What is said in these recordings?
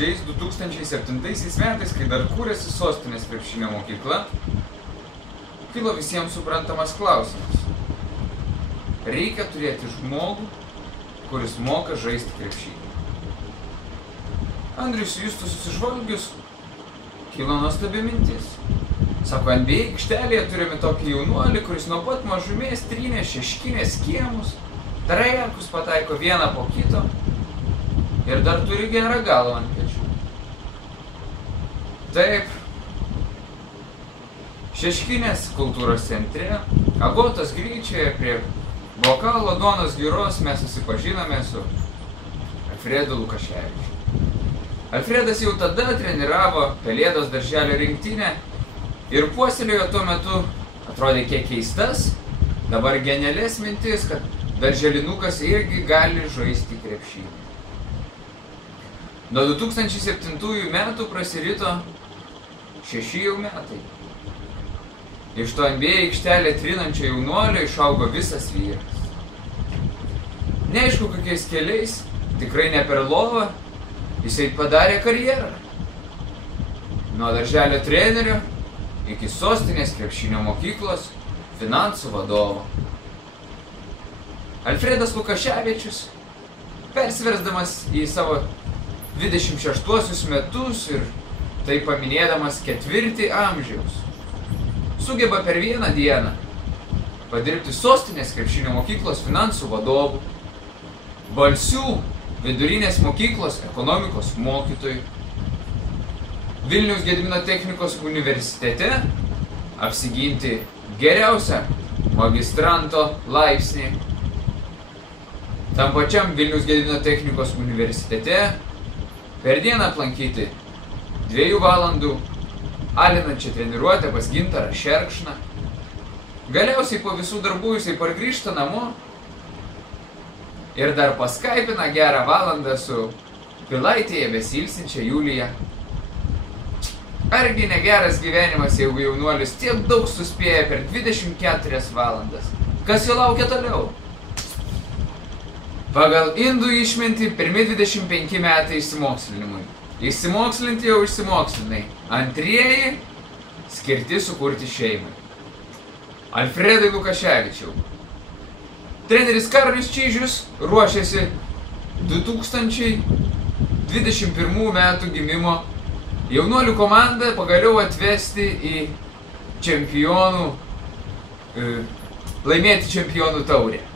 gūdžiais 2007 metais, kai dar kūrėsi sostinės krepšinio mokykla, kilo visiems suprantamas klausimas. Reikia turėti žmogų, kuris moka žaisti krepšinį. Andrius Justus susižvalgius, kilo nuostabi mintis. Sako, NBA aikštelėje turime tokį jaunuolį, kuris nuo pat mažumės trynė šeškinės kiemus, trajekus pataiko vieną po kito ir dar turi gerą galvą ant pečių. Taip, Šeškinės kultūros centre, Agotos gryčioje prie bokalo duonos giros mes susipažinome su Alfredu Lukaševičiu. Alfredas jau tada treniravo Pelėdos darželio rinktinę ir puoselėjo tuo metu, atrodė kiek keistas, dabar genialės mintis, kad darželinukas irgi gali žaisti krepšinį. Nuo 2007 metų prasirito 6 jau metai. Iš to NBA aikštelė trinančio jaunuolio išaugo visas vyras. Neaišku kokiais keliais, tikrai ne per lovą, jisai padarė karjerą. Nuo darželio trenerio iki sostinės krepšinio mokyklos finansų vadovo. Alfredas Lukaševičius, persversdamas į savo 26 metus ir tai paminėdamas 4 amžiaus, sugeba per vieną dieną padirbti sostinės krepšinio mokyklos finansų vadovų, Balsių vidurinės mokyklos ekonomikos mokytojų, Vilniaus Gedimino technikos universitete apsiginti geriausią magistranto laipsnį, tam pačiam Vilniaus Gedimino technikos universitete per dieną aplankyti 2 valandų alinančią treniruotę pas Gintarą Šerkšną. Galiausiai po visų darbų jisai pargrįžta namo ir dar paskaipina gerą valandą su Pilaitėje besilsinčia Julija. Argi negeras gyvenimas, jeigu jaunuolis tiek daug suspėja per 24 valandas? Kas jo laukia toliau? Pagal indų išmintį pirmi 25 metai išsimokslinimui. Išsimokslinti jau išsimokslinai. Antrieji skirti sukurti šeimai. Alfredai Lukaševičiau. Treneris Karolis Čyžius ruošiasi 2021 metų gimimo jaunuolių komandą pagaliau atvesti į čempionų, laimėti čempionų taurę.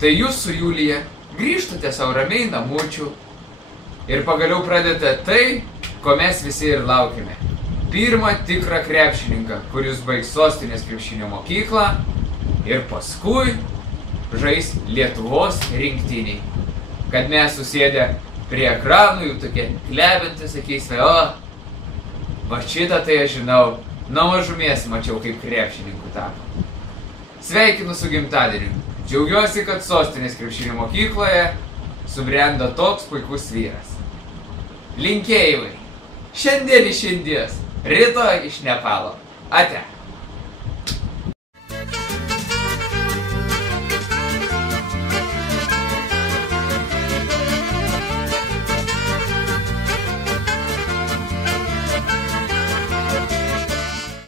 Tai jūs su Julija grįžtate savo ramiai namučių ir pagaliau pradedate tai, ko mes visi ir laukime. Pirmą tikrą krepšininką, kuris baigs sostinės krepšinio mokyklą ir paskui žais Lietuvos rinktiniai. Kad mes susėdę prie ekranų, jau tokie klebinti, sakysime, va šitą tai aš žinau, nuo mažumės mačiau, kaip krepšininkų tapo. Sveikinu su gimtadieniu. Džiaugiuosi, kad sostinės krepšinio mokykloje subrendo toks puikus vyras. Linkėjimai. Šiandien iš Indijos, rytoj iš Nepalo. Ate.